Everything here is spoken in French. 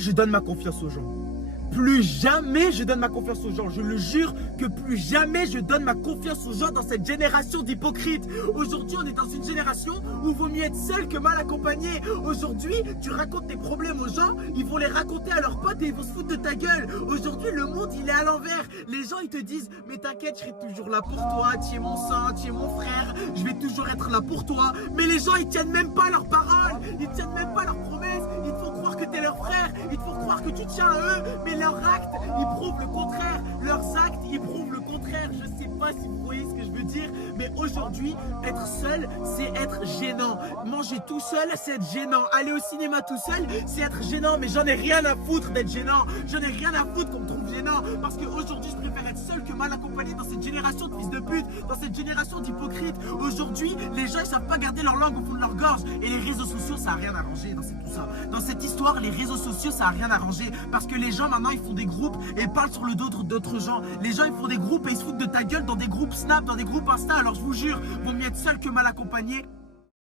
jamais je donne ma confiance aux gens. Plus jamais je donne ma confiance aux gens. Je le jure que plus jamais je donne ma confiance aux gens dans cette génération d'hypocrites. Aujourd'hui, on est dans une génération où il vaut mieux être seul que mal accompagné. Aujourd'hui, tu racontes tes problèmes aux gens, ils vont les raconter à leurs potes et ils vont se foutre de ta gueule. Aujourd'hui, le monde, il est à l'envers. Les gens, ils te disent, mais t'inquiète, je serai toujours là pour toi. Tu es mon sang, tu es mon frère. Je vais toujours être là pour toi. Mais les gens, ils tiennent même pas leurs paroles. Ils tiennent même pas leurs promesses. Ils te font croire que t'es leur frère. Ils te font croire que tu tiens à eux. Mais leurs actes, ils prouvent le contraire. Leurs actes, ils prouvent le contraire. Je sais pas si vous voyez ce que je veux dire, mais aujourd'hui, être seul, c'est être gênant. Manger tout seul, c'est être gênant. Aller au cinéma tout seul, c'est être gênant. Mais j'en ai rien à foutre d'être gênant. J'en ai rien à foutre qu'on me trouve gênant. Parce qu'aujourd'hui, je préfère être seul que mal accompagné dans cette génération de fils de pute, dans cette génération d'hypocrites. Aujourd'hui, les gens, ils savent pas garder leur langue au fond de leur gorge. Et les réseaux sociaux, ça a rien arrangé dans tout ça. Dans cette histoire, les réseaux sociaux, ça a rien arrangé. Parce que les gens, maintenant, ils font des groupes et parlent sur le dos d'autres gens. Les gens, ils font des groupes et ils se foutent de ta gueule dans des groupes Snap, dans des groupes Insta. Alors, je vous jure, vaut mieux être seul que mal accompagné.